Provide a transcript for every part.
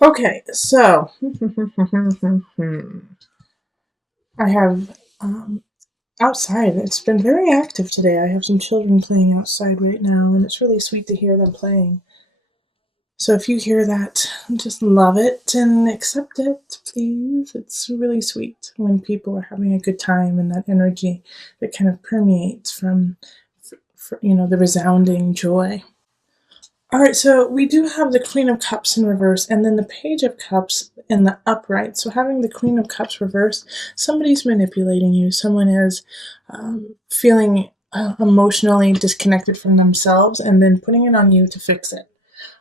Okay, so I have outside. It's been very active today. I have some children playing outside right now, and it's really sweet to hear them playing. So if you hear that, just love it and accept it, please. It's really sweet when people are having a good time and that energy that kind of permeates from, the resounding joy. All right, so we do have the Queen of Cups in reverse and then the Page of Cups in the upright. So having the Queen of Cups reverse, somebody's manipulating you. Someone is feeling emotionally disconnected from themselves and then putting it on you to fix it.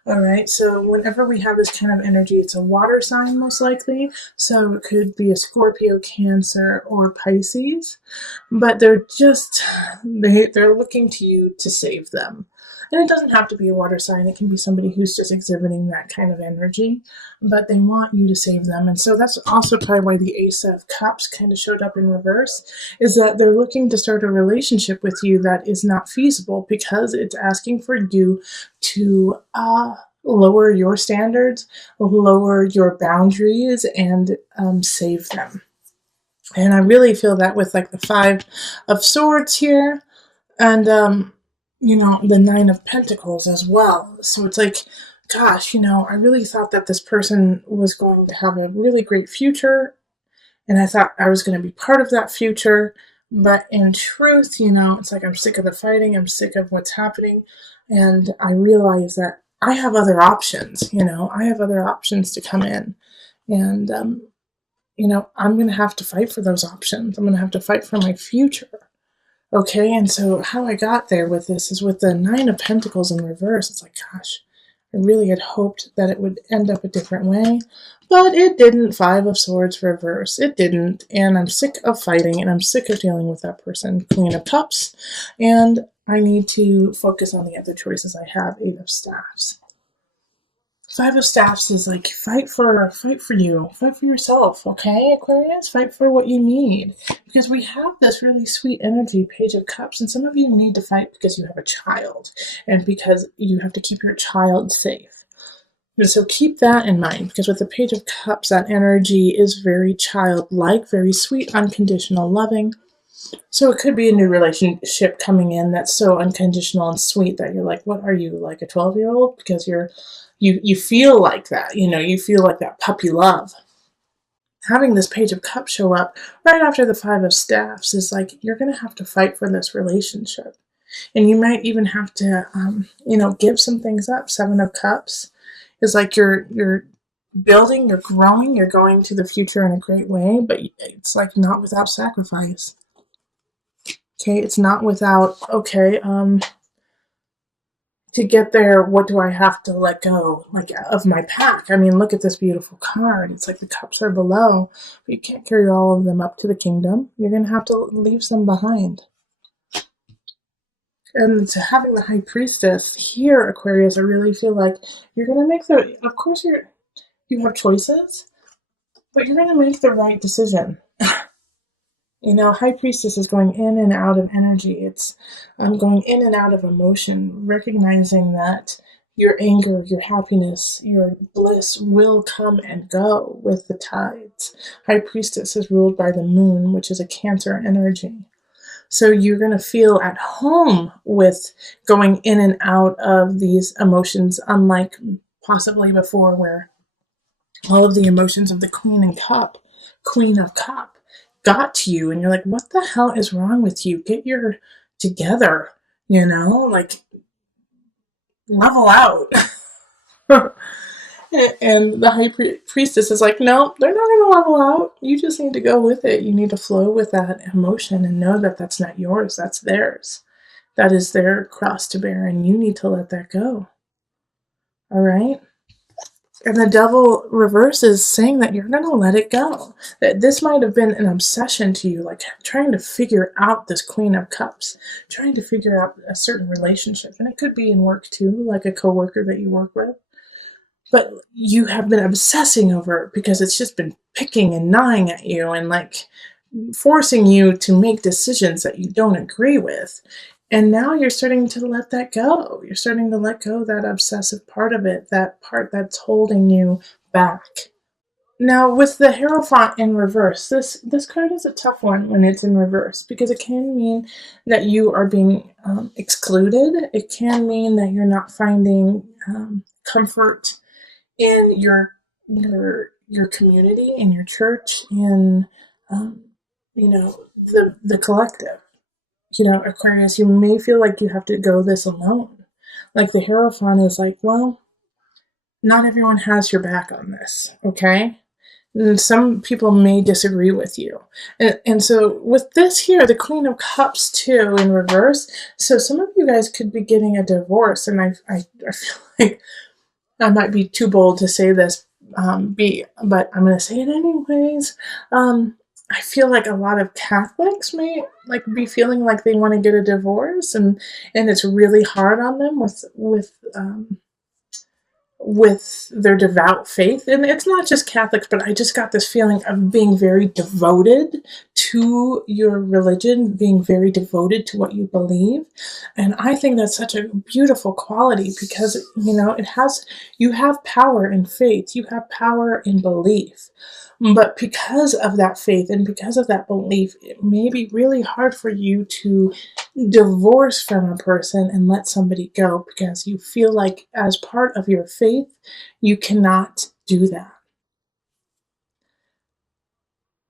All right, so whenever we have this kind of energy, it's a water sign most likely. So it could be a Scorpio, Cancer, or Pisces, but they're looking to you to save them. And it doesn't have to be a water sign. It can be somebody who's just exhibiting that kind of energy, but they want you to save them. And so that's also probably why the Ace of Cups kind of showed up in reverse, is that they're looking to start a relationship with you that is not feasible because it's asking for you to lower your standards, lower your boundaries, and save them. And I really feel that with like the Five of Swords here, and the Nine of Pentacles as well. So it's like, gosh, I really thought that this person was going to have a really great future, and I thought I was going to be part of that future. But in truth, it's like I'm sick of the fighting, I'm sick of what's happening, and I realize that I have other options. I have other options to come in, and I'm going to have to fight for those options. I'm going to have to fight for my future. Okay, and so how I got there with this is with the Nine of Pentacles in reverse. It's like, gosh, I really had hoped that it would end up a different way, but it didn't. Five of Swords reverse. It didn't, and I'm sick of fighting, and I'm sick of dealing with that person. Queen of Cups, and I need to focus on the other choices I have. Eight of Staffs. Five of Staffs is like fight for you, fight for yourself, okay, Aquarius? Fight for what you need. Because we have this really sweet energy, Page of Cups, and some of you need to fight because you have a child and because you have to keep your child safe. And so keep that in mind, because with the Page of Cups, that energy is very childlike, very sweet, unconditional, loving. So it could be a new relationship coming in that's so unconditional and sweet that you're like, what are you, like a 12-year-old? Because you feel like that, you feel like that puppy love. Having this Page of Cups show up right after the Five of Staffs is like, you're going to have to fight for this relationship. And you might even have to, give some things up. Seven of Cups is like you're building, you're growing, you're going to the future in a great way, but it's like not without sacrifice. Okay, it's not without, to get there, what do I have to let go, like, of my pack? I mean, look at this beautiful card. It's like the cups are below, but you can't carry all of them up to the kingdom. You're going to have to leave some behind. And to having the High Priestess here, Aquarius, I really feel like you're going to make of course you have choices, but you're going to make the right decision. High Priestess is going in and out of energy. It's going in and out of emotion, recognizing that your anger, your happiness, your bliss will come and go with the tides. High Priestess is ruled by the moon, which is a Cancer energy. So you're going to feel at home with going in and out of these emotions, unlike possibly before, where all of the emotions of the Queen of Cup, got to you, and you're like, what the hell is wrong with you? Get your together, like, level out. And the High Priestess is like, no, they're not going to level out. You just need to go with it. You need to flow with that emotion and know that that's not yours, that's theirs. That is their cross to bear, and you need to let that go. All right? And the Devil reverse is saying that you're going to let it go. That this might have been an obsession to you, like trying to figure out this Queen of Cups, trying to figure out a certain relationship. And it could be in work too, like a coworker that you work with. But you have been obsessing over it because it's just been picking and gnawing at you and like forcing you to make decisions that you don't agree with. And now you're starting to let that go. You're starting to let go that obsessive part of it, that part that's holding you back. Now, with the Hierophant in reverse, this card is a tough one when it's in reverse because it can mean that you are being excluded. It can mean that you're not finding comfort in your community, in your church, in um, the collective. Aquarius, you may feel like you have to go this alone. Like the Hierophant is like, well, not everyone has your back on this, okay? And some people may disagree with you. And so with this here, the Queen of Cups too in reverse, so some of you guys could be getting a divorce, and I feel like I might be too bold to say this, but I'm going to say it anyways. I feel like a lot of Catholics may like be feeling like they want to get a divorce, and it's really hard on them with their devout faith. And it's not just Catholics, but I just got this feeling of being very devoted to your religion, being very devoted to what you believe. And I think that's such a beautiful quality because, you have power in faith, you have power in belief. But because of that faith and because of that belief, it may be really hard for you to divorce from a person and let somebody go because you feel like, as part of your faith, you cannot do that.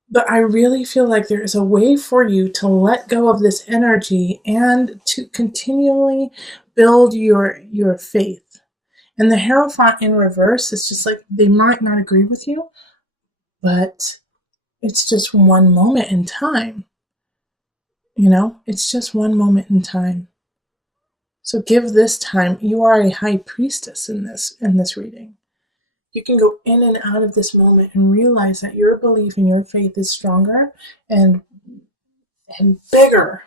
But I really feel like there is a way for you to let go of this energy and to continually build your faith. And the Hierophant in reverse is just like, they might not agree with you, but it's just one moment in time. It's just one moment in time. So give this time. You are a high priestess in this reading. You can go in and out of this moment and realize that your belief and your faith is stronger and bigger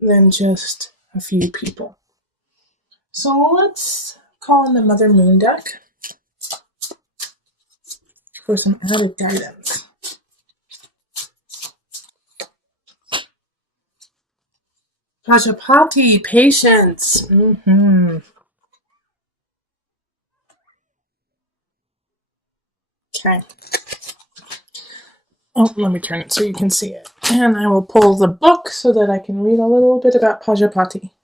than just a few people. So let's call in the Mother Moon deck for some added guidance. Pajapati, patience. Okay. Oh, let me turn it so you can see it. And I will pull the book so that I can read a little bit about Pajapati.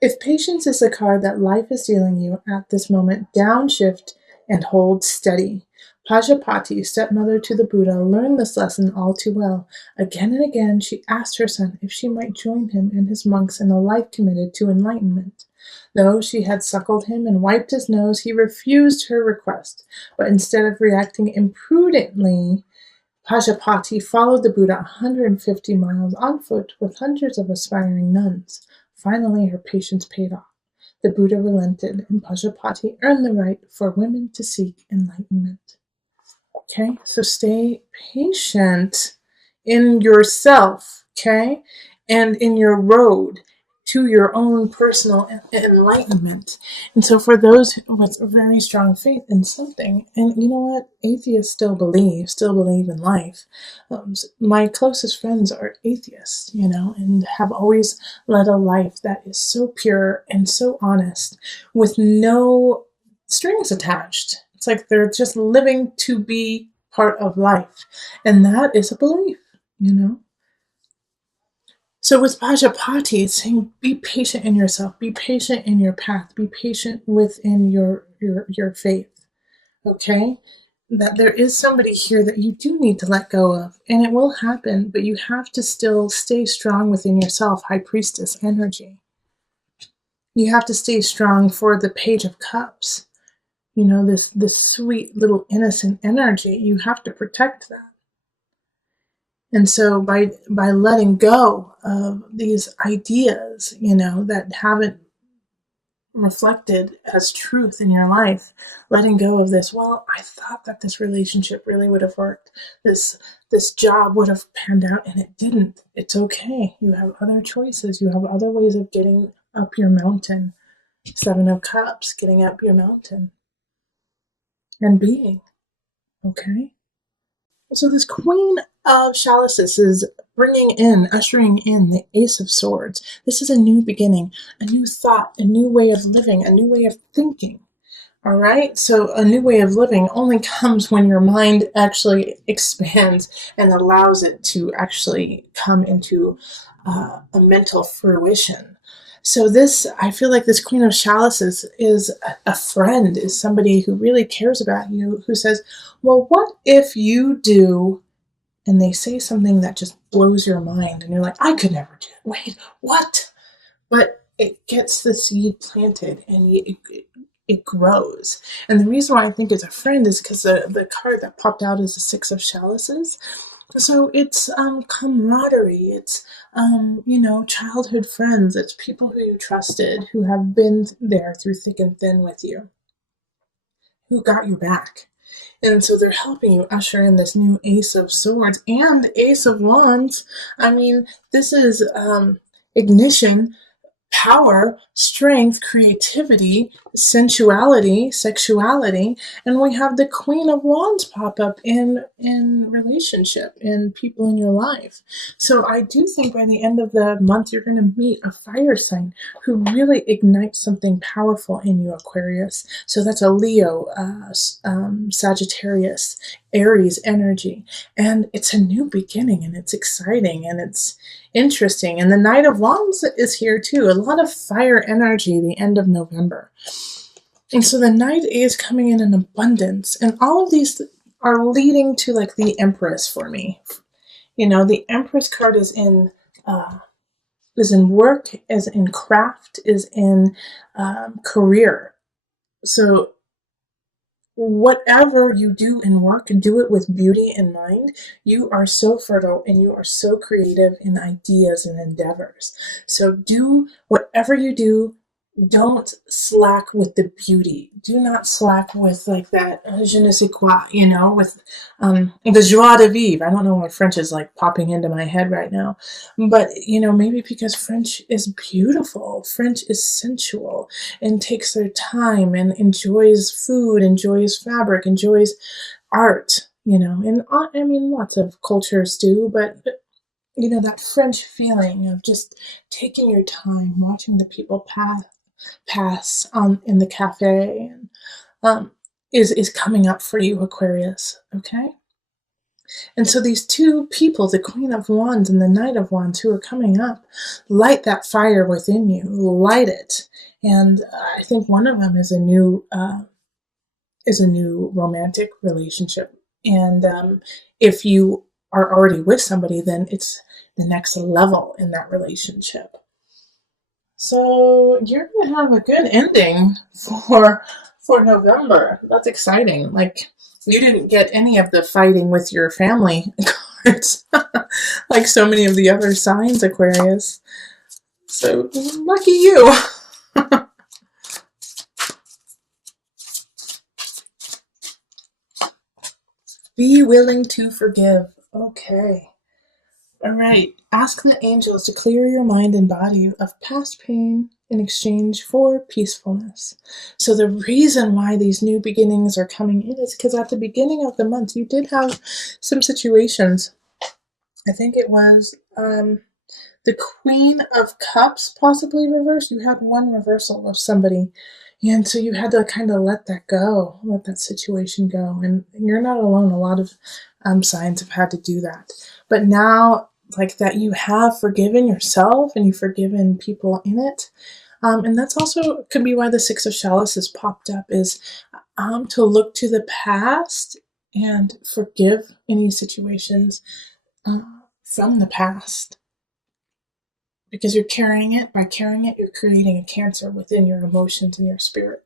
If patience is the card that life is dealing you at this moment, downshift and hold steady. Pajapati, stepmother to the Buddha, learned this lesson all too well. Again and again she asked her son if she might join him and his monks in a life committed to enlightenment. Though she had suckled him and wiped his nose, he refused her request. But instead of reacting imprudently, Pajapati followed the Buddha 150 miles on foot with hundreds of aspiring nuns. Finally, her patience paid off. The Buddha relented, and Pajapati earned the right for women to seek enlightenment. Okay, so stay patient in yourself, okay, and in your road to your own personal enlightenment. And so for those with a very strong faith in something, and you know what, atheists still believe in life. My closest friends are atheists, and have always led a life that is so pure and so honest with no strings attached. It's like they're just living to be part of life. And that is a belief, So with Pajapati, it's saying be patient in yourself, be patient in your path, be patient within your faith. Okay? That there is somebody here that you do need to let go of. And it will happen, but you have to still stay strong within yourself, High Priestess energy. You have to stay strong for the Page of Cups. This sweet little innocent energy. You have to protect that. And so by letting go of these ideas, that haven't reflected as truth in your life, letting go of this, well, I thought that this relationship really would have worked. This job would have panned out, and it didn't. It's okay. You have other choices. You have other ways of getting up your mountain. Seven of Cups, getting up your mountain. And being. Okay? So this Queen of Chalices is ushering in the Ace of Swords. This is a new beginning, a new thought, a new way of living, a new way of thinking. All right. So a new way of living only comes when your mind actually expands and allows it to actually come into a mental fruition. So this, I feel like this Queen of Chalices is a friend, is somebody who really cares about you, who says, well, what if you do, and they say something that just blows your mind and you're like, I could never do it. Wait, what? But it gets the seed planted and it grows. And the reason why I think it's a friend is because the card that popped out is the Six of Chalices. So it's camaraderie. It's childhood friends. It's people who you trusted, who have been there through thick and thin with you, who got your back. And so they're helping you usher in this new Ace of Swords and Ace of Wands. I mean, this is ignition, power, strength, creativity, sensuality, sexuality, and we have the Queen of Wands pop up in relationship, in people in your life. So I do think by the end of the month you're going to meet a fire sign who really ignites something powerful in you, Aquarius. So that's a Leo, Sagittarius, Aries energy, and it's a new beginning, and it's exciting, and it's interesting. And the Knight of Wands is here too. A lot of fire energy the end of November. And so the Knight is coming in abundance. And all of these are leading to like the Empress for me. You know, the Empress card is in work, is in craft, is in career. So whatever you do in work, do it with beauty in mind. You are so fertile and you are so creative in ideas and endeavors. So do whatever you do. Don't slack with the beauty. Do not slack with like that je ne sais quoi, with the joie de vivre. I don't know why French is like popping into my head right now, but maybe because French is beautiful. French is sensual and takes their time and enjoys food, enjoys fabric, enjoys art. And I mean, lots of cultures do, but that French feeling of just taking your time, watching the people pass in the cafe, and is coming up for you, Aquarius. Okay, and so these two people, the Queen of Wands and the Knight of Wands, who are coming up, light that fire within you, light it, and I think one of them is a new romantic relationship, and if you are already with somebody, then it's the next level in that relationship. So you're gonna have a good ending for November. That's exciting. Like you didn't get any of the fighting with your family cards, like so many of the other signs, Aquarius. So lucky you. Be willing to forgive. Okay. All right. Ask the angels to clear your mind and body of past pain in exchange for peacefulness. So the reason why these new beginnings are coming in is because at the beginning of the month you did have some situations. I think it was the Queen of Cups possibly reversed. You had one reversal of somebody. And so you had to kind of let that go, let that situation go. And you're not alone. A lot of signs have had to do that. But now, like that, you have forgiven yourself and you've forgiven people in it. And that's also could be why the Six of Chalices popped up, is to look to the past and forgive any situations from the past. Because you're carrying it. By carrying it, you're creating a cancer within your emotions and your spirit.